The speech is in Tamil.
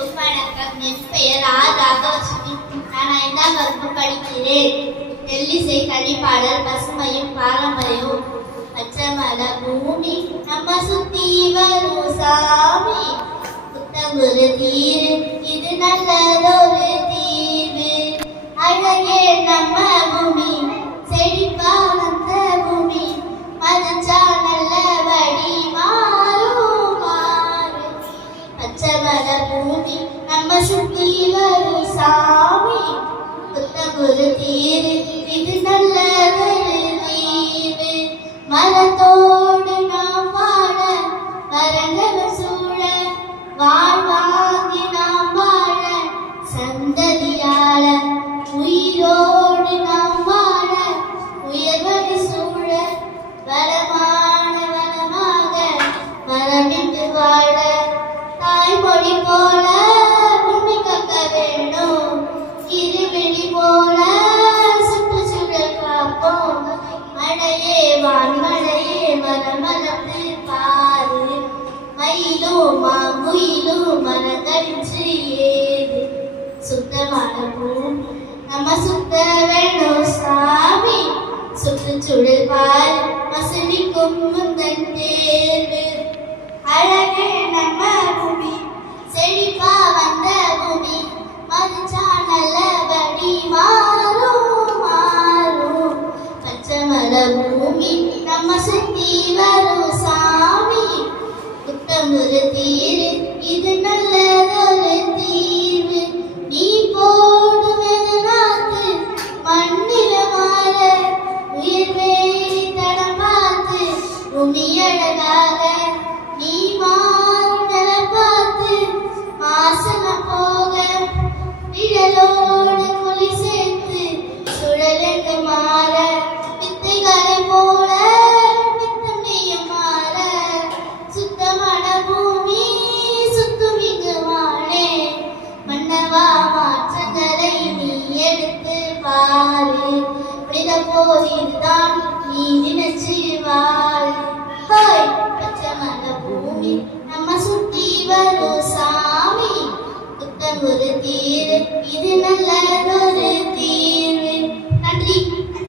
வணக்கம். என் பெயர் ஆர் ராகவலட்சுமி. நான் 5ஆம் வகுப்பு படிக்கிறேன். எல்லிசை கனிப்பாடல் பசுமையும் பாரம்பரியமும் பச்சைமல பூமி நம்ம சுத்தி வரும் சாமி. புத்தங்குரு தீரு இது நல்லதொரு தீர்வு. அழகே நம்ம பூமி செழிப்பா வந்த பூமி. மதிச்சா நல்லபடி மாறும் மாறு. பச்சைமல பூமி நம்ம சுத்தி வரும் சாமி. புத்தங்குரு தீரு இது நல்லதொரு தீர்வு. மரத்தோடு நாம் வாழ மரங்கள் சூழ வாழ்வாங்கி நாம் வாழ சந்ததியாள. உயிரோடு நாம் வாழ உயர்வழி சூழ வளமான வளமாக மரமிட்டு வாழ. தாய்மொழி போல பூமி கக்க வேணும். இருவிழி போல சுற்றுச்சூழல் காப்போம். மழையே வான்மழையே மரமலர்ந்து பாரு. மயிலும் மாங்குயிலும் மரங்கன்று ஏது. சுத்தமான பூமி நம்ம சுத்த வேணும் சாமி. சுற்றுச்சூழல் பாரு வசதிக்கும் முந்தன் தேர்வு. அழகே நம்ம பூமி செழிப்பா வந்த பூமி. மதிச்சா நல்லபடி மாறும் மாறும். பச்சைமல பூமி நம்ம சுத்தி வரும் சாமி. புத்தங்குரு தீரு இது நல்லதொரு தீர்வு. நீ போடும் நாத்து மண்ணில மாற உயிர்வே தடம் பார்த்து பூமி அழகாக. நீ மாறுதல பார்த்து மாசனம் போக நிழலோடு குழி சேர்த்து சுழலுக்கு மாற. வித்தைகளை போல நித்தம் நீயும் மாற. சுத்தமான பூமி சுத்தும் இங்கு வாழே. மன்னவா மாற்றங்களை நீ எடுத்து பாரு. விட போதுதான் நீ நினைச்சு வாழ. பச்சைமல பூமி நம்ம சுத்தி வரும் சாமி. புத்தங்குரு தீரு இது